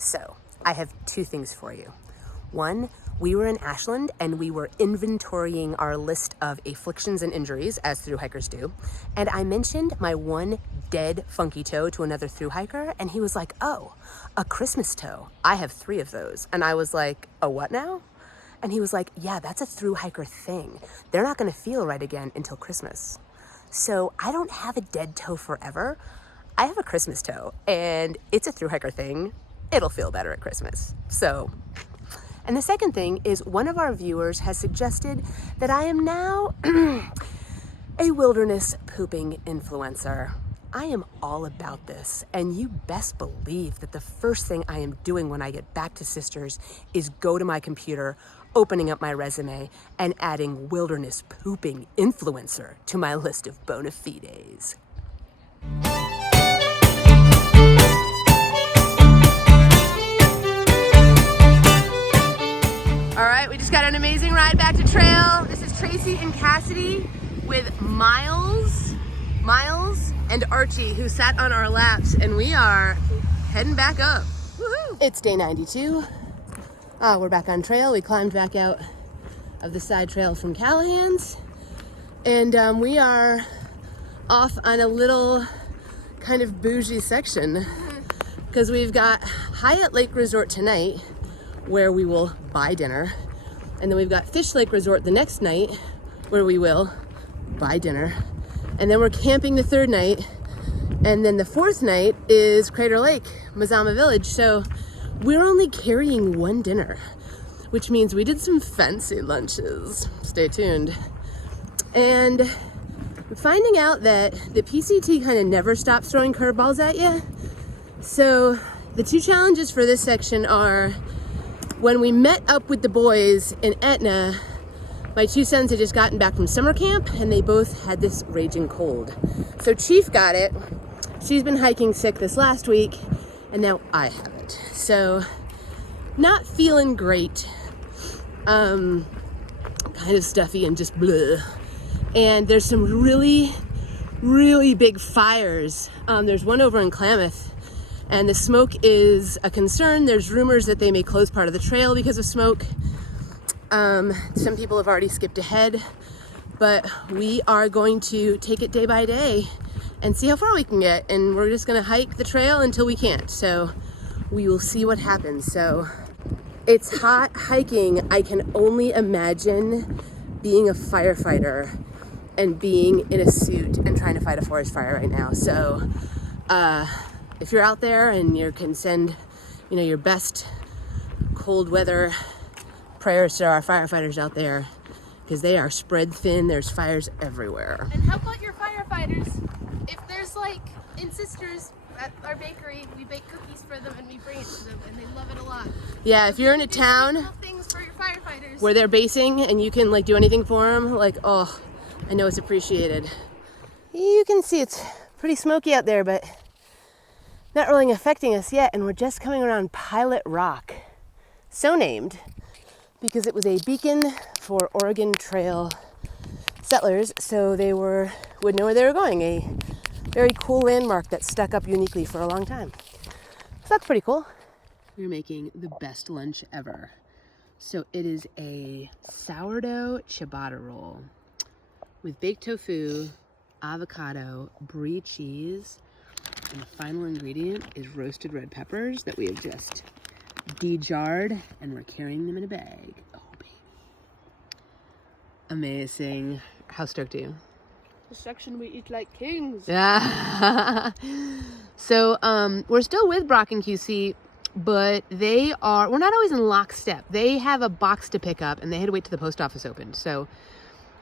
So I have two things for you. One, we were in Ashland and we were inventorying our list of afflictions and injuries, as thru hikers do. And I mentioned my one dead funky toe to another thru hiker, and he was like, oh, a Christmas toe. I have 3 of those. And I was like, a what now? And he was like, yeah, that's a thru hiker thing. They're not gonna feel right again until Christmas. So I don't have a dead toe forever. I have a Christmas toe, and it's a thru hiker thing. It'll feel better at Christmas. So, and the second thing is one of our viewers has suggested that I am now a wilderness pooping influencer. I am all about this, and you best believe that the first thing I am doing when I get back to Sisters is go to my computer, opening up my resume, and adding wilderness pooping influencer to my list of bona fides. All right, we just got an amazing ride back to trail. This is Tracy and Cassidy with Miles, and Archie, who sat on our laps, and we are heading back up. Woohoo! It's day 92. We're back on trail. We climbed back out of the side trail from Callahan's, and we are off on a little kind of bougie section because we've got Hyatt Lake Resort tonight, where we will buy dinner, and then we've got Fish Lake Resort the next night, where we will buy dinner, and then we're camping the 3rd night, and then the 4th night is Crater Lake, Mazama Village. So we're only carrying 1 dinner, which means we did some fancy lunches. Stay tuned. And I'm finding out that the PCT kind of never stops throwing curveballs at you. So the 2 challenges for this section are, when we met up with the boys in Etna, my 2 sons had just gotten back from summer camp, and they both had this raging cold. So Chief got it. She's been hiking sick this last week, and now I have it. So not feeling great. Kind of stuffy and just bleh. And there's some really, really big fires. There's one over in Klamath, and the smoke is a concern. There's rumors that they may close part of the trail because of smoke. Some people have already skipped ahead, but we are going to take it day by day and see how far we can get. And we're just gonna hike the trail until we can't. So we will see what happens. So it's hot hiking. I can only imagine being a firefighter and being in a suit and trying to fight a forest fire right now. So, if you're out there and you can send, your best cold weather prayers to our firefighters out there, because they are spread thin. There's fires everywhere. And how about your firefighters? If there's in Sisters at our bakery, we bake cookies for them and we bring it to them, and they love it a lot. Yeah, if you're in a town things for your firefighters where they're basing and you can do anything for them, oh, I know it's appreciated. You can see it's pretty smoky out there, but not really affecting us yet, and we're just coming around Pilot Rock. So named because it was a beacon for Oregon Trail settlers, so they would know where they were going. A very cool landmark that stuck up uniquely for a long time. So that's pretty cool. We're making the best lunch ever. So it is a sourdough ciabatta roll with baked tofu, avocado, brie cheese, and the final ingredient is roasted red peppers that we have just de-jarred, and we're carrying them in a bag. Oh, baby. Amazing. How stoked are you? the section we eat like kings. Yeah. So we're still with Brock and QC, but we're not always in lockstep. They have a box to pick up and they had to wait till the post office opened. So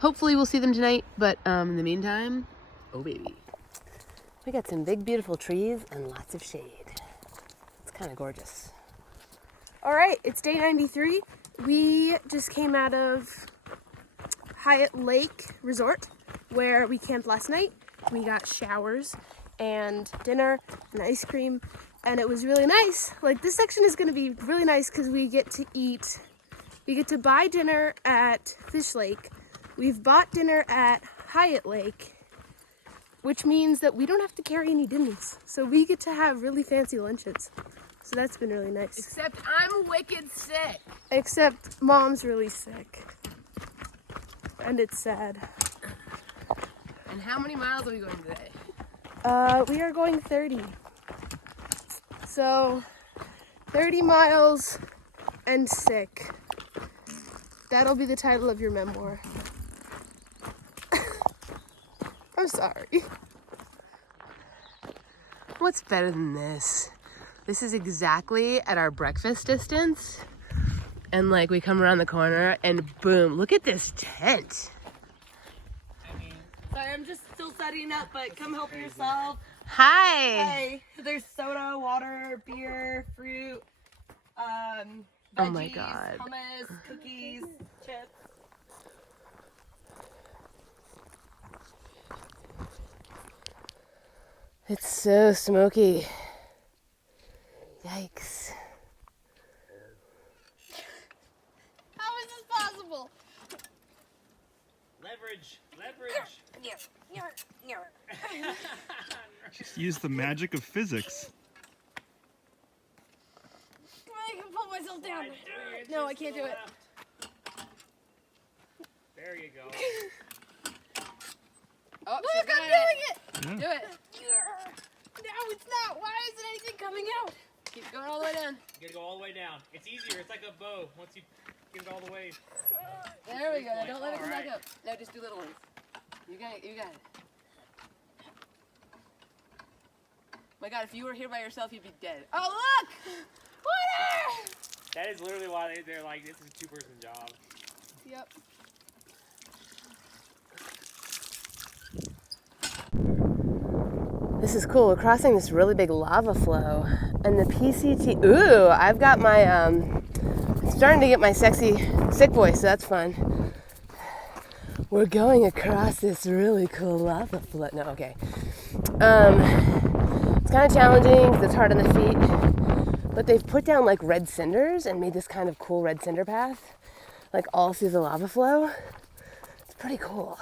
hopefully we'll see them tonight. But in the meantime, oh baby. We got some big beautiful trees and lots of shade. It's kind of gorgeous. All right, it's day 93. We just came out of Hyatt Lake Resort where we camped last night. We got showers and dinner and ice cream, and it was really nice. Like, this section is going to be really nice because we get to buy dinner at Fish Lake. We've bought dinner at Hyatt Lake, which means that we don't have to carry any dinners. So we get to have really fancy lunches. So that's been really nice. Except I'm wicked sick. Except Mom's really sick. And it's sad. And how many miles are we going today? We are going 30. So, 30 miles and sick. That'll be the title of your memoir. I'm sorry. What's better than this? This is exactly at our breakfast distance. And like we come around the corner and boom, look at this tent. Sorry, I'm just still setting up, but come help yourself. Hi. Hey, there's soda, water, beer, fruit, veggies, Oh my God. hummus, cookies, chips. It's so smoky. Yikes. How is this possible? Leverage. Just use the magic of physics. I can pull myself down. No, I can't do it. There you go. Oh, Look, I'm doing it! Yeah. Do it. No, it's not. Why isn't anything coming out? Keep going all the way down. You gotta go all the way down. It's easier. It's like a bow. Once you get it all the way. There we go. Now don't let it come back Alright. up. No, just do little ones. You got it. You got it. My God, if you were here by yourself, you'd be dead. Oh, look! Water! That is literally why they're like, this is a two-person job. Yep. This is cool. We're crossing this really big lava flow. And the PCT, ooh, I've got my, starting to get my sexy sick voice, so that's fun. We're going across this really cool lava flow. No, okay. It's kind of challenging because it's hard on the feet, but they've put down like red cinders and made this kind of cool red cinder path, like all through the lava flow. It's pretty cool.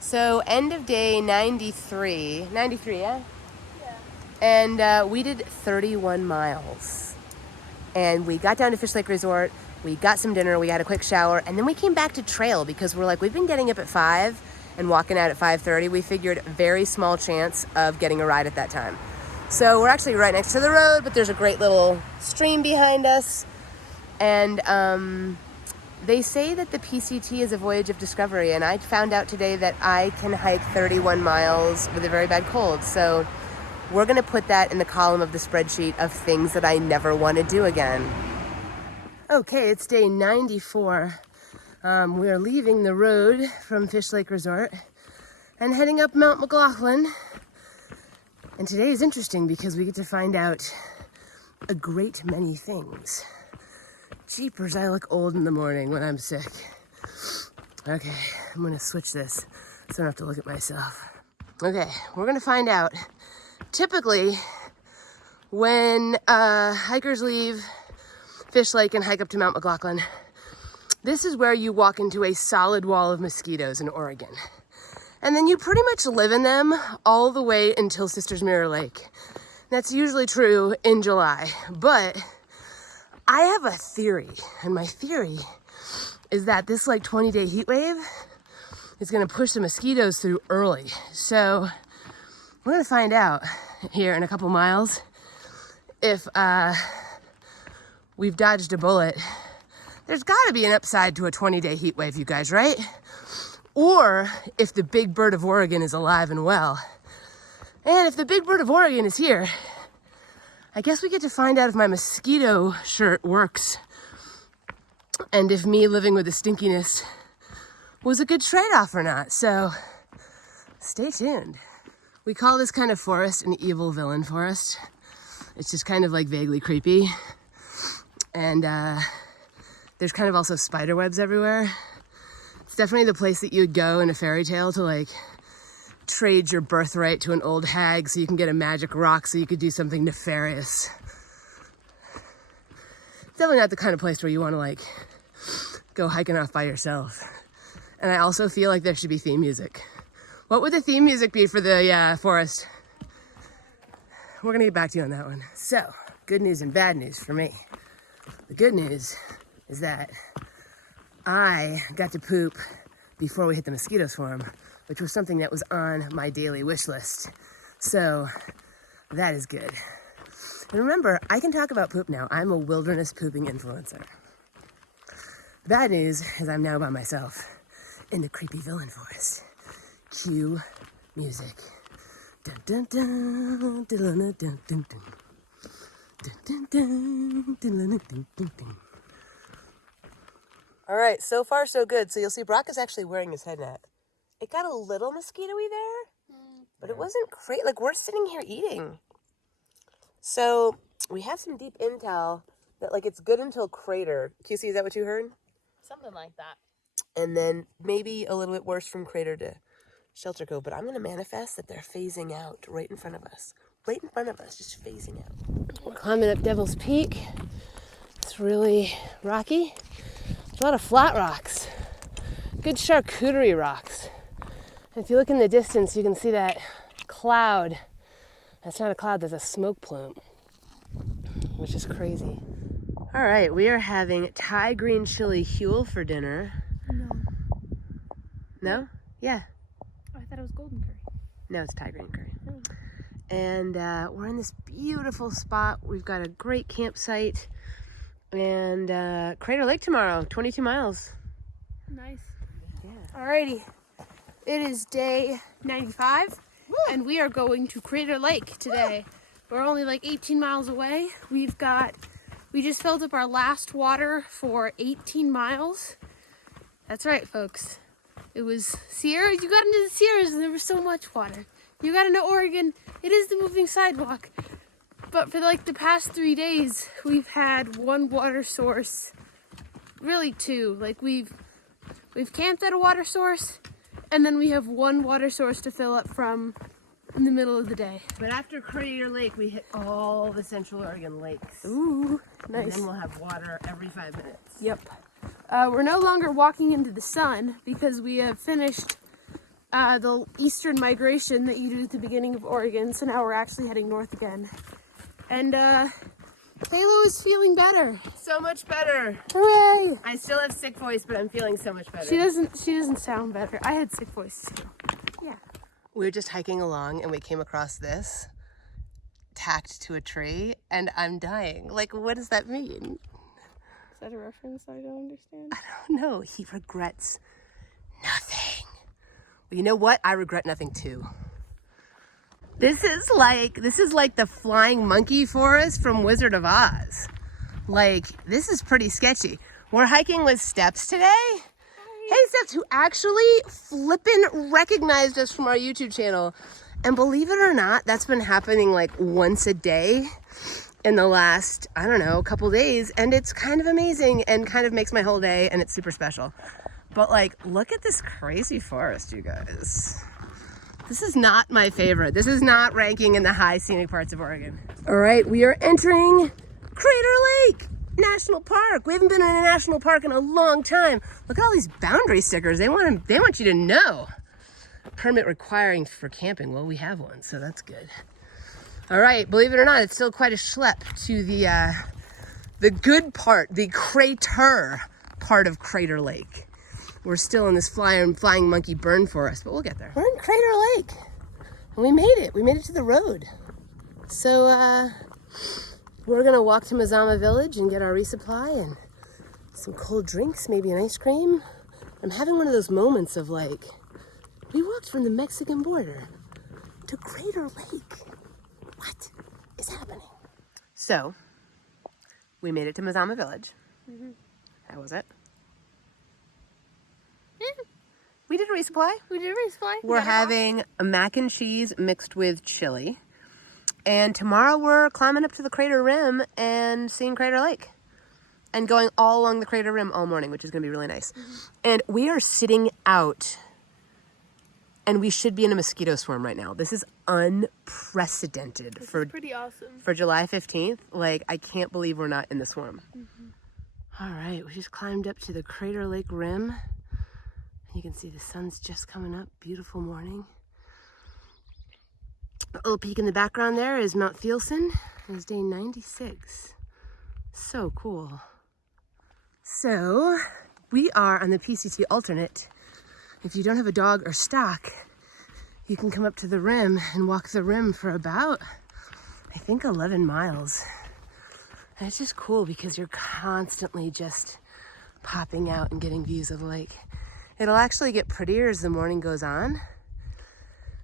So end of day 93, yeah? And we did 31 miles. And we got down to Fish Lake Resort, we got some dinner, we had a quick shower, and then we came back to trail because we're like, we've been getting up at 5 and walking out at 5:30. We figured very small chance of getting a ride at that time. So we're actually right next to the road, but there's a great little stream behind us. And they say that the PCT is a voyage of discovery, and I found out today that I can hike 31 miles with a very bad cold. So we're gonna put that in the column of the spreadsheet of things that I never want to do again. Okay, it's day 94. We are leaving the road from Fish Lake Resort and heading up Mount McLaughlin. And today is interesting because we get to find out a great many things. Jeepers, I look old in the morning when I'm sick. Okay, I'm gonna switch this so I don't have to look at myself. Okay, we're gonna find out. Typically, when hikers leave Fish Lake and hike up to Mount McLaughlin, this is where you walk into a solid wall of mosquitoes in Oregon. And then you pretty much live in them all the way until Sisters Mirror Lake. That's usually true in July, but I have a theory, and my theory is that this like 20-day heat wave is gonna push the mosquitoes through early. So we're gonna find out here in a couple miles if we've dodged a bullet. There's gotta be an upside to a 20-day heat wave, you guys, right? Or if the big bird of Oregon is alive and well. And if the big bird of Oregon is here, I guess we get to find out if my mosquito shirt works and if me living with the stinkiness was a good trade-off or not. So stay tuned. We call this kind of forest an evil villain forest. It's just kind of like vaguely creepy. And there's kind of also spider webs everywhere. It's definitely the place that you would go in a fairy tale to like trade your birthright to an old hag so you can get a magic rock so you could do something nefarious. definitely not the kind of place where you want to like go hiking off by yourself. And I also feel like there should be theme music. What would the theme music be for the forest? We're gonna get back to you on that one. So, good news and bad news for me. The good news is that I got to poop before we hit the mosquito swarm, which was something that was on my daily wish list. So, that is good. And remember, I can talk about poop now. I'm a wilderness pooping influencer. The bad news is I'm now by myself in the creepy villain forest. Cue music. Dun, dun, dun, dun, dun, dun, dun, dun. Dun, dun, dun, dun, dun, dun, dun, dun. All right, so far so good. So you'll see Brock is actually wearing his head net. It got a little mosquito-y there, but it wasn't great. Like, we're sitting here eating. So we have some deep intel that like it's good until crater. QC, is that what you heard? Something like that. And then maybe a little bit worse from crater to shelter cove. But I'm going to manifest that they're phasing out right in front of us. Right in front of us, just phasing out. We're climbing up Devil's Peak. It's really rocky. There's a lot of flat rocks. Good charcuterie rocks. And if you look in the distance, you can see that cloud. That's not a cloud, that's a smoke plume, which is crazy. All right, we are having Thai green chili huel for dinner. No. No? Yeah. I thought it was golden curry. No, it's Thai green curry. Oh. And we're in this beautiful spot. We've got a great campsite. And Crater Lake tomorrow, 22 miles. Nice. Yeah. Alrighty. It is day 95, and we are going to Crater Lake today. We're only like 18 miles away. We just filled up our last water for 18 miles. That's right, folks. It was Sierras. You got into the Sierras and there was so much water. You got into Oregon. It is the moving sidewalk. But for like the past 3 days, we've had one water source. Really two. Like we've camped at a water source, and then we have one water source to fill up from in the middle of the day. But after Crater Lake, we hit all the Central Oregon lakes. Ooh, And nice. then we'll have water every 5 minutes. Yep. We're no longer walking into the sun because we have finished the eastern migration that you do at the beginning of Oregon. So now we're actually heading north again. And Phalo is feeling better. So much better. Hooray! I still have sick voice, but I'm feeling so much better. She doesn't sound better. I had sick voice too. Yeah. We were just hiking along and we came across this tacked to a tree and I'm dying. Like, what does that mean? Is that a reference I don't understand? I don't know. He regrets nothing. Well, you know what? I regret nothing too. This is like the flying monkey forest from Wizard of Oz. Like, this is pretty sketchy. We're hiking with Steps today. Hey, Steps, who actually flippin' recognized us from our YouTube channel. And believe it or not, that's been happening like once a day in the last, I don't know, couple days. And it's kind of amazing and kind of makes my whole day, and it's super special. But like, look at this crazy forest, you guys. This is not my favorite. This is not ranking in the high scenic parts of Oregon. All right, we are entering Crater Lake National Park. We haven't been in a national park in a long time. Look at all these boundary stickers. They want you to know. Permit requiring for camping. Well, we have one, so that's good. All right, believe it or not, it's still quite a schlep to the good part, the crater part of Crater Lake. We're still in this flying monkey burn forest, but we'll get there. We're in Crater Lake, and we made it. We made it to the road. So we're gonna walk to Mazama Village and get our resupply and some cold drinks, maybe an ice cream. I'm having one of those moments of like, we walked from the Mexican border to Crater Lake. What is happening? So, we made it to Mazama Village. Mm-hmm. How was it? We did a resupply. We're having a mac and cheese mixed with chili. And tomorrow we're climbing up to the crater rim and seeing Crater Lake. And going all along the crater rim all morning, which is going to be really nice. Mm-hmm. And we are sitting out And we should be in a mosquito swarm right now. This is unprecedented This for is pretty awesome. for July 15th. Like, I can't believe we're not in the swarm. All right, we just climbed up to the Crater Lake rim. You can see the sun's just coming up. Beautiful morning. A little peek in the background there is Mount Thielsen. It's day 96. So cool. So we are on the PCT alternate. If you don't have a dog or stock, you can come up to the rim and walk the rim for about, I think, 11 miles. And it's just cool because you're constantly just popping out and getting views of the lake. It'll actually get prettier as the morning goes on,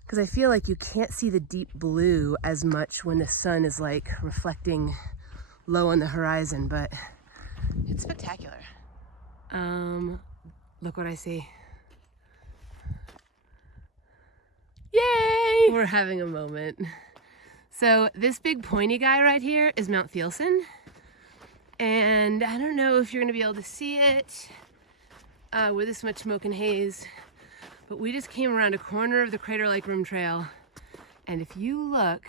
because I feel like you can't see the deep blue as much when the sun is like reflecting low on the horizon, but it's spectacular. Look what I see. Yay! We're having a moment. So this big pointy guy right here is Mount Thielsen. And I don't know if you're gonna be able to see it with this much smoke and haze, but we just came around a corner of the Crater Lake Rim Trail. And if you look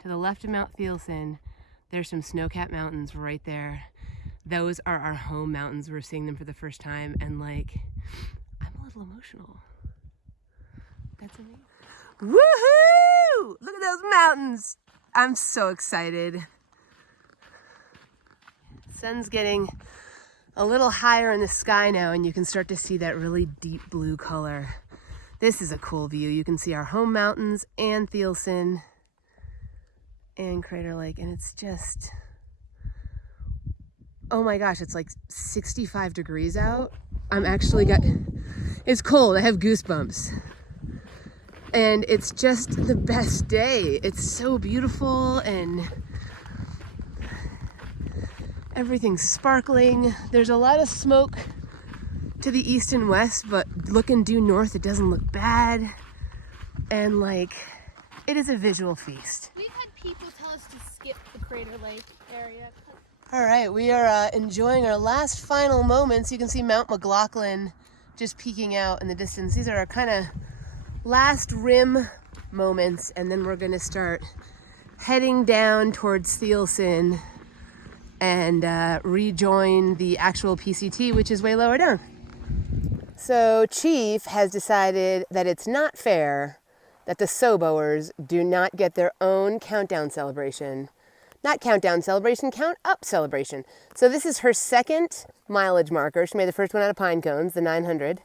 to the left of Mount Thielsen, there's some snow-capped mountains right there. Those are our home mountains. We're seeing them for the first time, and like, I'm a little emotional. That's amazing. Woohoo! Look at those mountains. I'm so excited. Sun's getting a little higher in the sky now, and you can start to see that really deep blue color. This is a cool view. You can see our home mountains and Thielsen and Crater Lake, and it's just, oh my gosh, it's like 65 degrees out. It's cold. I have goosebumps. And it's just the best day. It's so beautiful and everything's sparkling. There's a lot of smoke to the east and west, but looking due north, it doesn't look bad. And like, it is a visual feast. We've had people tell us to skip the Crater Lake area. All right, we are enjoying our last final moments. You can see Mount McLaughlin just peeking out in the distance. These are our kind of last rim moments, and then we're gonna start heading down towards Thielsen and rejoin the actual PCT, which is way lower down. So Chief has decided that it's not fair that the Soboers do not get their own countdown celebration. Not countdown celebration, count up celebration. So this is her second mileage marker. She made the first one out of pine cones, the 900.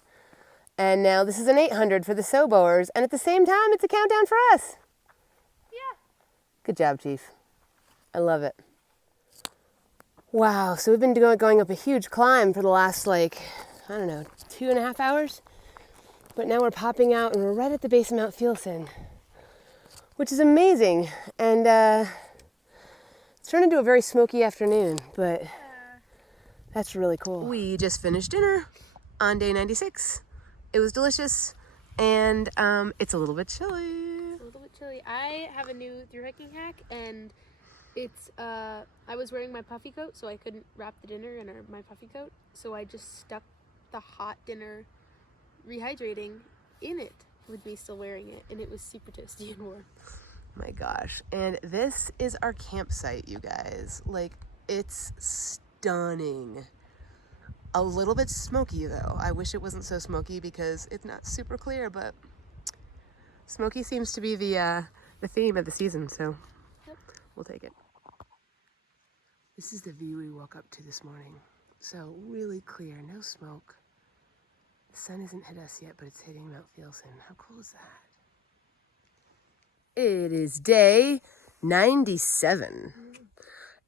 And now this is an 800 for the Soboers. And at the same time, it's a countdown for us. Yeah. Good job, Chief. I love it. Wow, so we've been going up a huge climb for the last, like, I don't know, 2.5 hours. But now we're popping out and we're right at the base of Mount Thielsen, which is amazing. And it's turned into a very smoky afternoon, but that's really cool. We just finished dinner on day 96. It was delicious, and it's a little bit chilly. A little bit chilly. I have a new thru hiking hack, and it's I was wearing my puffy coat, so I couldn't wrap the dinner in my puffy coat, so I just stuck the hot dinner rehydrating in it with me still wearing it, and it was super toasty and warm. My gosh. And this is our campsite, you guys. Like, it's stunning. A little bit smoky though. I wish it wasn't so smoky because it's not super clear, but smoky seems to be the theme of the season, so we'll take it. This is the view we woke up to this morning. So really clear, no smoke. The sun hasn't hit us yet, but it's hitting Mount Thielsen. How cool is that? It is day 97.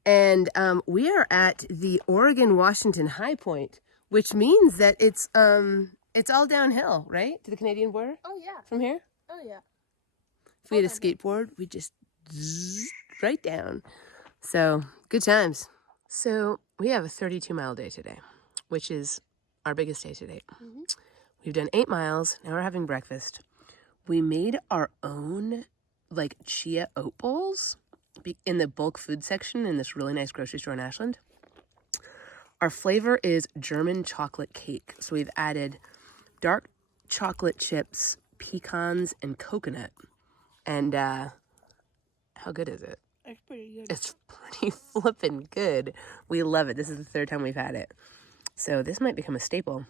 And we are at the Oregon-Washington high point, which means that it's all downhill, right? To the Canadian border? Oh yeah. From here? Oh yeah. If we had a skateboard, we'd just zzz right down. So, good times. So, we have a 32-mile day today, which is our biggest day to date. Mm-hmm. We've done 8 miles. Now we're having breakfast. We made our own, like, chia oat bowls in the bulk food section in this really nice grocery store in Ashland. Our flavor is German chocolate cake. So we've added dark chocolate chips, pecans and coconut. And how good is it? It's pretty good. It's pretty flippin' good. We love it. This is the third time we've had it. So this might become a staple.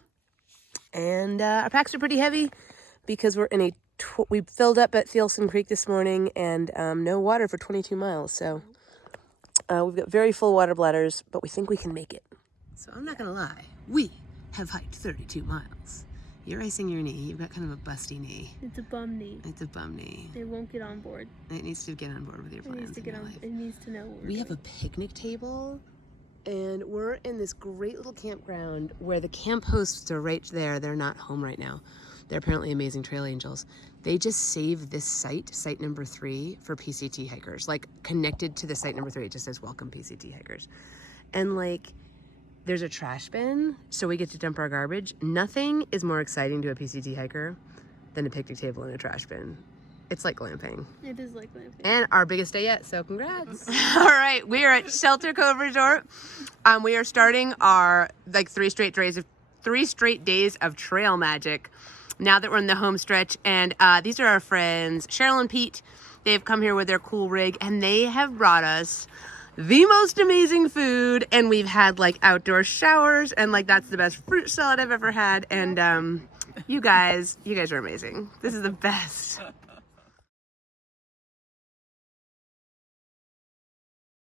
And our packs are pretty heavy because we're in we filled up at Thielsen Creek this morning and no water for 22 miles. So we've got very full water bladders, but we think we can make it. So I'm not going to lie. We have hiked 32 miles. You're icing your knee. You've got kind of a busty knee. It's a bum knee. It's a bum knee. It won't get on board. It needs to get on board with your plans. It needs to get on. Life. It needs to know. What We have a picnic table, and we're in this great little campground where the camp hosts are right there. They're not home right now. They're apparently amazing trail angels. They just saved this site number 3, for PCT hikers. Like, connected to the site number 3, it just says welcome PCT hikers. And like, there's a trash bin, so we get to dump our garbage. Nothing is more exciting to a PCT hiker than a picnic table and a trash bin. It's like glamping. It is like glamping. And our biggest day yet, so congrats. All right, we are at Shelter Cove Resort. We are starting our 3 straight days of trail magic now that we're in the home stretch. And these are our friends, Cheryl and Pete. They've come here with their cool rig, and they have brought us the most amazing food. And we've had like outdoor showers, and like that's the best fruit salad I've ever had. And you guys are amazing. This is the best.